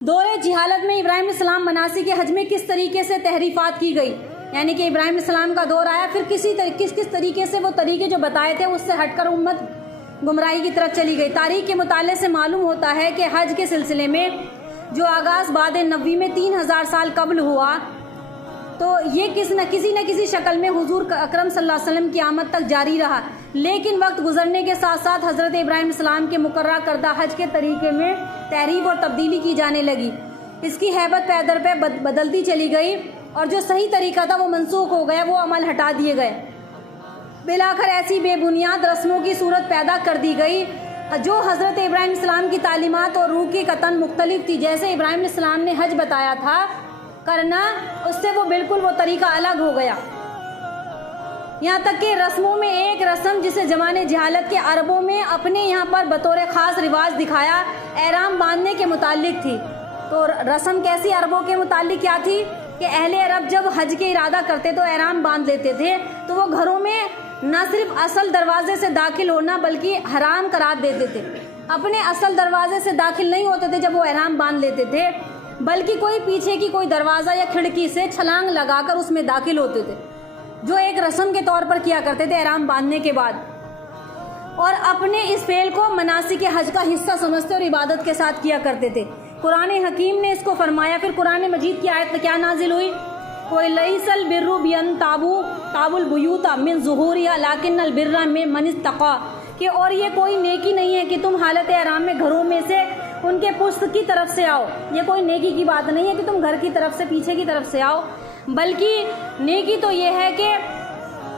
دور جہالت میں ابراہیم السلام مناسک حج میں کس طریقے سے تحریفات کی گئی، یعنی کہ ابراہیم السلام کا دور آیا، پھر کس طریقے سے وہ طریقے جو بتائے تھے اس سے ہٹ کر امت گمراہی کی طرف چلی گئی۔ تاریخ کے مطالعے سے معلوم ہوتا ہے کہ حج کے سلسلے میں جو آغاز بعد نبوی میں 3000 سال قبل ہوا، تو یہ کسی نہ کسی شکل میں حضور اکرم صلی اللہ علیہ وسلم کی آمد تک جاری رہا، لیکن وقت گزرنے کے ساتھ ساتھ حضرت ابراہیم السلام کے مقررہ کردہ حج کے طریقے میں تحریف اور تبدیلی کی جانے لگی۔ اس کی ہیبت پہ در پہ بدلتی چلی گئی، اور جو صحیح طریقہ تھا وہ منسوخ ہو گیا، وہ عمل ہٹا دیے گئے۔ بلاخر ایسی بے بنیاد رسموں کی صورت پیدا کر دی گئی جو حضرت ابراہیم السلام کی تعلیمات اور روح کی قطعاً مختلف تھی۔ جیسے ابراہیم السلام نے حج بتایا تھا کرنا، اس سے وہ بالکل وہ طریقہ الگ ہو گیا۔ یہاں تک کہ رسموں میں ایک رسم جسے زمانے جہالت کے عربوں میں اپنے یہاں پر بطور خاص رواج دکھایا، احرام باندھنے کے متعلق تھی۔ تو رسم کیسی عربوں کے متعلق کیا تھی کہ اہل عرب جب حج کے ارادہ کرتے تو احرام باندھ لیتے تھے، تو وہ گھروں میں نہ صرف اصل دروازے سے داخل ہونا بلکہ حرام قرار دیتے تھے۔ اپنے اصل دروازے سے داخل نہیں ہوتے تھے جب وہ احرام باندھ لیتے تھے، بلکہ کوئی پیچھے کی کوئی دروازہ یا کھڑکی سے چھلانگ لگا کر اس میں داخل ہوتے تھے، جو ایک رسم کے طور پر کیا کرتے تھے احرام باندھنے کے بعد، اور اپنے اس فعل کو مناسک حج کا حصہ سمجھتے اور عبادت کے ساتھ کیا کرتے تھے۔ قرآن حکیم نے اس کو فرمایا۔ پھر قرآن مجید کی آیت کیا نازل ہوئی؟ وَلَيْسَ الْبِرُّ بِأَن تَأْتُوا الْبُيُوتَ مِن ظُهُورِهَا لَكِنَّ الْبِرَّ مَنِ اسْتَقَىٰ، کہ اور یہ کوئی نیکی نہیں ہے کہ تم حالت احرام میں گھروں میں سے ان کے پشت کی طرف سے آؤ۔ یہ کوئی نیکی کی بات نہیں ہے کہ تم گھر کی طرف سے پیچھے کی طرف سے آؤ، بلکہ نیکی تو یہ ہے کہ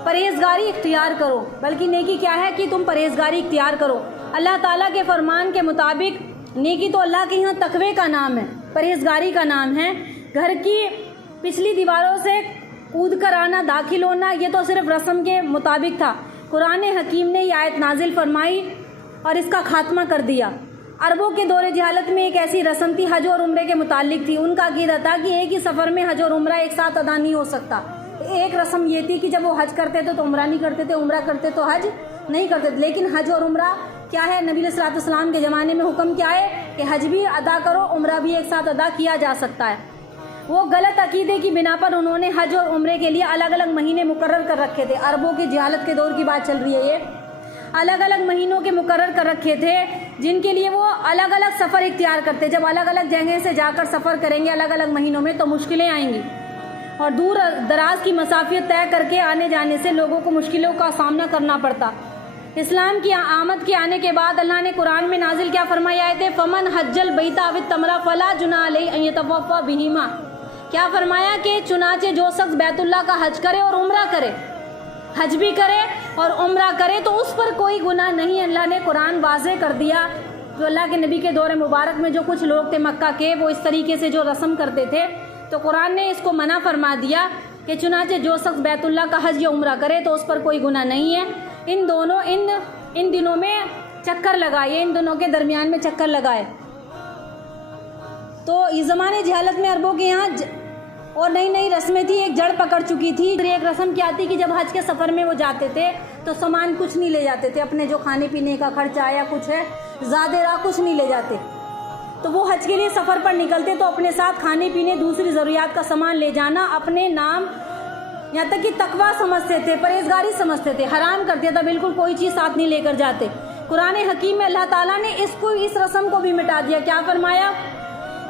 پرہیزگاری اختیار کرو۔ بلکہ نیکی کیا ہے کہ تم پرہیزگاری اختیار کرو۔ اللہ تعالیٰ کے فرمان کے مطابق نیکی تو اللہ کے یہاں تقوی کا نام ہے، پرہیزگاری کا نام ہے۔ گھر کی پچھلی دیواروں سے کود کر آنا، داخل ہونا، یہ تو صرف رسم کے مطابق تھا۔ قرآن حکیم نے یہ آیت نازل فرمائی اور اس کا خاتمہ کر دیا۔ عربوں کے دور جہالت میں ایک ایسی رسم تھی، حج اور عمرے کے متعلق تھی۔ ان کا عقیدہ تھا کہ ایک ہی سفر میں حج اور عمرہ ایک ساتھ ادا نہیں ہو سکتا۔ ایک رسم یہ تھی کہ جب وہ حج کرتے تھے تو عمرہ نہیں کرتے تھے، عمرہ کرتے تو حج نہیں کرتے تھے۔ لیکن حج اور عمرہ کیا ہے؟ نبی صلی اللہ علیہ وسلم کے زمانے میں حکم کیا ہے کہ حج بھی ادا کرو، عمرہ بھی ایک ساتھ ادا کیا جا سکتا ہے۔ وہ غلط عقیدے کی بنا پر انہوں نے حج اور عمرے کے لیے الگ الگ مہینے مقرر کر رکھے تھے۔ عربوں کی جہالت کے دور کی بات چل رہی ہے، یہ الگ الگ مہینوں کے مقرر کر رکھے تھے جن کے لیے وہ الگ الگ سفر اختیار کرتے۔ جب الگ الگ جگہ سے جا کر سفر کریں گے الگ الگ مہینوں میں تو مشکلیں آئیں گی، اور دور دراز کی مسافت طے کر کے آنے جانے سے لوگوں کو مشکلوں کا سامنا کرنا پڑتا۔ اسلام کی آمد کے آنے کے بعد اللہ نے قرآن میں نازل کیا فرمایا ہے؟ فمن حج البیت او اعتمر فلا جناح علیہ ان یطوف بہما، کیا فرمایا کہ چنانچہ جو شخص بیت اللہ کا حج کرے اور عمرہ کرے، حج بھی کرے اور عمرہ کرے تو اس پر کوئی گناہ نہیں۔ اللہ نے قرآن واضح کر دیا۔ جو اللہ کے نبی کے دور مبارک میں جو کچھ لوگ تھے مکہ کے، وہ اس طریقے سے جو رسم کرتے تھے، تو قرآن نے اس کو منع فرما دیا کہ چنانچہ جو شخص بیت اللہ کا حج یا عمرہ کرے تو اس پر کوئی گناہ نہیں ہے۔ ان دنوں میں چکر لگائے، ان دنوں کے درمیان میں چکر لگائے۔ تو اس زمانے جہالت میں عربوں کے یہاں اور نئی نئی رسمیں تھی، ایک جڑ پکڑ چکی تھی۔ ایک رسم کیا تھی کہ جب حج کے سفر میں وہ جاتے تھے تو سامان کچھ نہیں لے جاتے تھے، اپنے جو کھانے پینے کا خرچہ یا کچھ ہے زیادہ راہ کچھ نہیں لے جاتے۔ تو وہ حج کے لیے سفر پر نکلتے تو اپنے ساتھ کھانے پینے دوسری ضروریات کا سامان لے جانا اپنے نام، یہاں تک کہ تقویٰ سمجھتے تھے، پرہیزگاری سمجھتے تھے، حرام کر دیا تھا، بالکل کوئی چیز ساتھ نہیں لے کر جاتے۔ قرآن حکیم میں اللہ تعالیٰ نے اس رسم کو بھی مٹا دیا۔ کیا فرمایا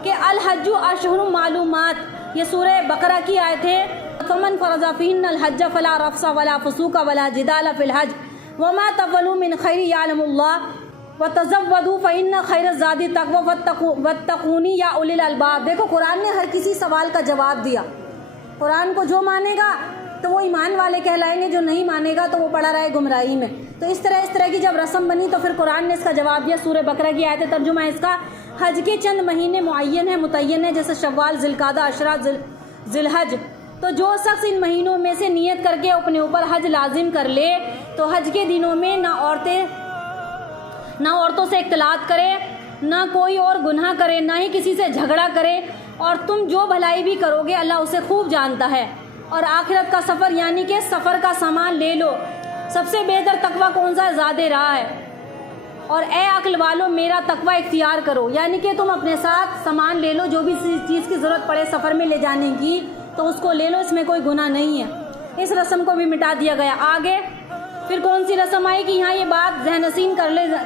کہ الحج اشہر معلومات، یہ سورہ بقرہ کی آیت ہے۔ فمن فرض فیہن الحج فلا رفث ولا فسوق ولا جدال فی الحج وما تفعلوا من خیر یعلم اللہ وتزودوا فإن خیر الزاد التقوی واتقون یا اولی الالباب۔ دیکھو قرآن نے ہر کسی سوال کا جواب دیا۔ قرآن کو جو مانے گا تو وہ ایمان والے کہلائیں گے، جو نہیں مانے گا تو وہ پڑا رہے گمراہی میں۔ تو اس طرح کی جب رسم بنی تو پھر قرآن نے اس کا جواب دیا۔ سورہ بقرہ کی آیت ترجمہ ہے اس کا، حج کے چند مہینے معین ہیں، متعین ہیں، جیسے شوال، ذوالقعدہ، عشرہ، ذی الحج۔ تو جو شخص ان مہینوں میں سے نیت کر کے اپنے اوپر حج لازم کر لے تو حج کے دنوں میں نہ عورتوں سے اختلاط کرے، نہ کوئی اور گناہ کرے، نہ ہی کسی سے جھگڑا کرے، اور تم جو بھلائی بھی کرو گے اللہ اسے خوب جانتا ہے۔ اور آخرت کا سفر یعنی کہ سفر کا سامان لے لو، سب سے بہتر تقوی کون سا ہے؟ زیادہ راہ ہے. اور اے عقل والو میرا تقوی اختیار کرو، یعنی کہ تم اپنے ساتھ سامان لے لو، جو بھی چیز کی ضرورت پڑے سفر میں لے جانے کی تو اس کو لے لو، اس میں کوئی گناہ نہیں ہے. اس رسم کو بھی مٹا دیا گیا. آگے پھر کون سی رسم آئی کہ یہاں یہ بات ذہن نشین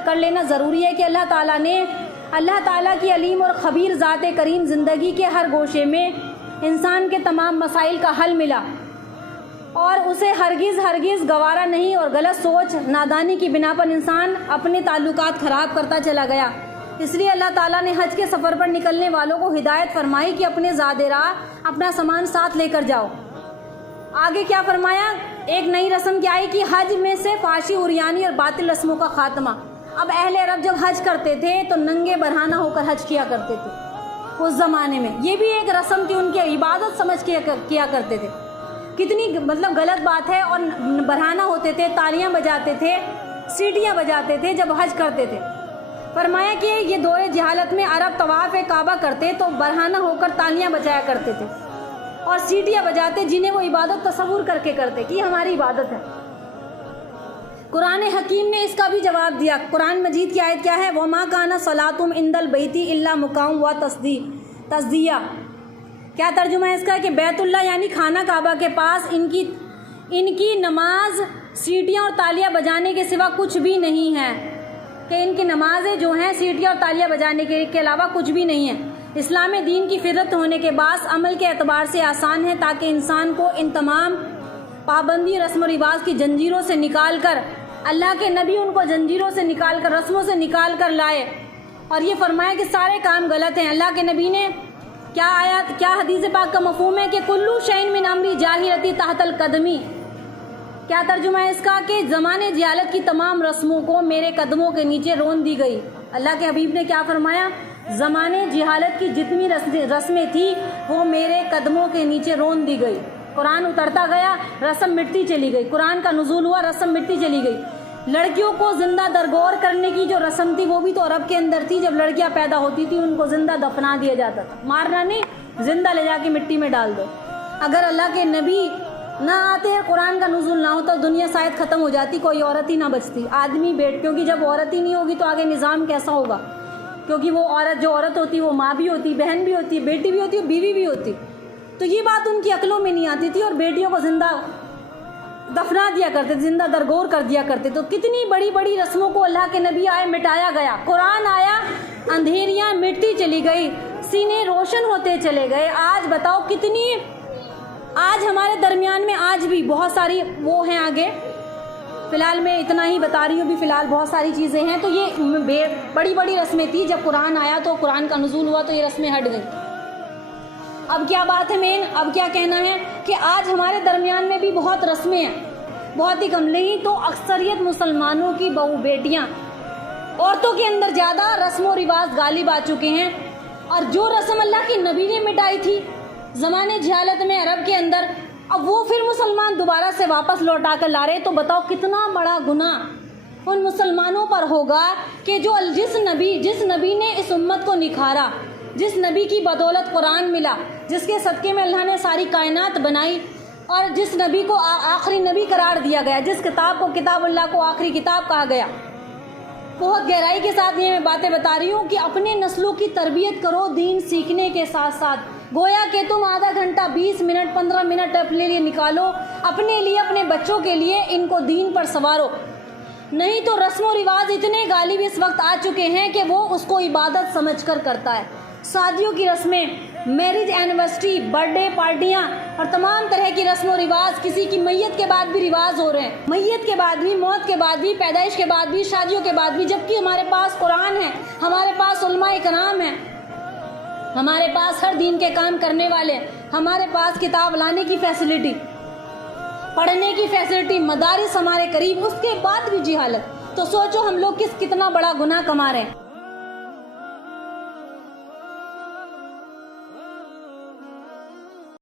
کر لینا ضروری ہے کہ اللہ تعالیٰ کی علیم اور خبیر ذات کریم زندگی کے ہر گوشے میں انسان کے تمام مسائل کا حل ملا، اور اسے ہرگز گوارا نہیں، اور غلط سوچ نادانی کی بنا پر انسان اپنے تعلقات خراب کرتا چلا گیا. اس لیے اللہ تعالیٰ نے حج کے سفر پر نکلنے والوں کو ہدایت فرمائی کہ اپنے زادہ راہ اپنا سامان ساتھ لے کر جاؤ. آگے کیا فرمایا؟ ایک نئی رسم کیا آئی کہ حج میں سے فحاشی، عریانی اور باطل رسموں کا خاتمہ. اب اہل عرب جب حج کرتے تھے تو ننگے برہنہ ہو کر حج کیا کرتے تھے اس زمانے میں. یہ بھی ایک رسم تھی، ان کی عبادت سمجھ کے کیا کرتے تھے. کتنی غلط بات ہے. اور برہنہ ہوتے تھے، تالیاں بجاتے تھے، سیٹیاں بجاتے تھے جب حج کرتے تھے. فرمایا کہ یہ دور جہالت میں عرب طواف کعبہ کرتے تو برہنہ ہو کر تالیاں بجایا کرتے تھے اور سیٹیاں بجاتے، جنہیں وہ عبادت تصور کر کے کرتے کہ ہماری عبادت ہے. قرآن حکیم نے اس کا بھی جواب دیا. قرآن مجید کی آیت کیا ہے؟ وَمَا كَانَ صَلَاتُهُمْ عِندَ الْبَيْتِ إِلَّا مُكَاءً وَتَصْدِيَةً. کیا ترجمہ ہے اس کا؟ کہ بیت اللہ یعنی خانہ کعبہ کے پاس ان کی نماز سیٹیاں اور تالیاں بجانے کے سوا کچھ بھی نہیں ہے، کہ ان کی نمازیں جو ہیں سیٹیاں اور تالیاں بجانے کے علاوہ کچھ بھی نہیں ہے. اسلام دین کی فطرت ہونے کے باعث عمل کے اعتبار سے آسان ہے، تاکہ انسان کو ان تمام پابندی رسم و رواج کی زنجیروں سے نکال کر، اللہ کے نبی ان کو زنجیروں سے نکال کر، رسموں سے نکال کر لائے. اور یہ فرمایا کہ سارے کام غلط ہیں. اللہ کے نبی نے کیا حدیث پاک کا مفہوم ہے کہ کلو شین من امری جاہلتی تحت القدمی. کیا ترجمہ ہے اس کا؟ کہ زمانے جہالت کی تمام رسموں کو میرے قدموں کے نیچے رون دی گئی. اللہ کے حبیب نے کیا فرمایا؟ زمانے جہالت کی جتنی رسمیں تھی وہ میرے قدموں کے نیچے رون دی گئی. قرآن اترتا گیا، رسم مٹتی چلی گئی. قرآن کا نزول ہوا، رسم مٹتی چلی گئی. لڑکیوں کو زندہ درگور کرنے کی جو رسم تھی وہ بھی تو عرب کے اندر تھی. جب لڑکیاں پیدا ہوتی تھی ان کو زندہ دفنا دیا جاتا تھا، مارنا نہیں، زندہ لے جا کے مٹی میں ڈال دو. اگر اللہ کے نبی نہ آتے، قرآن کا نزول نہ ہوتا، دنیا شاید ختم ہو جاتی، کوئی عورت ہی نہ بچتی. آدمی کیونکہ جب عورت ہی نہیں ہوگی تو آگے نظام کیسا ہوگا؟ کیونکہ وہ جو عورت ہوتی وہ ماں بھی ہوتی، بہن بھی ہوتی، بیٹی بھی ہوتی، بیوی بھی ہوتی. تو یہ بات ان کی عقلوں میں نہیں آتی تھی اور بیٹیوں کو زندہ دفنا دیا کرتے، زندہ درگور کر دیا کرتے. تو کتنی بڑی بڑی رسموں کو اللہ کے نبی آئے مٹایا گیا. قرآن آیا، اندھیریاں مٹتی چلی گئی، سینے روشن ہوتے چلے گئے. آج بتاؤ آج ہمارے درمیان میں آج بھی بہت ساری وہ ہیں. آگے فی الحال میں اتنا ہی بتا رہی ہوں، بھی فی الحال بہت ساری چیزیں ہیں. تو یہ بڑی بڑی رسمیں تھی. جب قرآن آیا تو قرآن کا نزول ہوا تو یہ رسمیں ہٹ گئیں. اب کیا بات ہے مین؟ اب کیا کہنا ہے کہ آج ہمارے درمیان میں بھی بہت رسمیں ہیں، بہت ہی کم. نہیں تو اکثریت مسلمانوں کی بہو بیٹیاں عورتوں کے اندر زیادہ رسم و رواج غالب آ چکے ہیں. اور جو رسم اللہ کے نبی نے مٹائی تھی زمانے جہالت میں عرب کے اندر، اب وہ پھر مسلمان دوبارہ سے واپس لوٹا کر لا رہے. تو بتاؤ کتنا بڑا گناہ ان مسلمانوں پر ہوگا کہ جس نبی نے اس امت کو نکھارا، جس نبی کی بدولت قرآن ملا، جس کے صدقے میں اللہ نے ساری کائنات بنائی، اور جس نبی کو آخری نبی قرار دیا گیا، جس کتاب کو کتاب اللہ کو آخری کتاب کہا گیا. بہت گہرائی کے ساتھ یہ میں باتیں بتا رہی ہوں کہ اپنے نسلوں کی تربیت کرو دین سیکھنے کے ساتھ ساتھ. گویا کہ تم آدھا گھنٹہ 20 منٹ 15 منٹ اپنے لیے نکالو، اپنے لیے اپنے بچوں کے لیے ان کو دین پر سنوارو. نہیں تو رسم و رواج اتنے غالب اس وقت آ چکے ہیں کہ وہ اس کو عبادت سمجھ کر کرتا ہے. شادیوں کی رسمیں، میرج اینیورسری، برتھ ڈے پارٹیاں اور تمام طرح کی رسم و رواج، کسی کی میت کے بعد بھی رواج ہو رہے ہیں، میت کے بعد بھی، موت کے بعد بھی، پیدائش کے بعد بھی، شادیوں کے بعد بھی. جبکہ ہمارے پاس قرآن ہے، ہمارے پاس علماء کرام ہیں، ہمارے پاس ہر دین کے کام کرنے والے، ہمارے پاس کتاب لانے کی فیسلٹی، پڑھنے کی فیسلٹی، مدارس ہمارے قریب، اس کے بعد بھی جہالت. تو سوچو ہم لوگ کتنا بڑا گناہ کما رہے ہیں.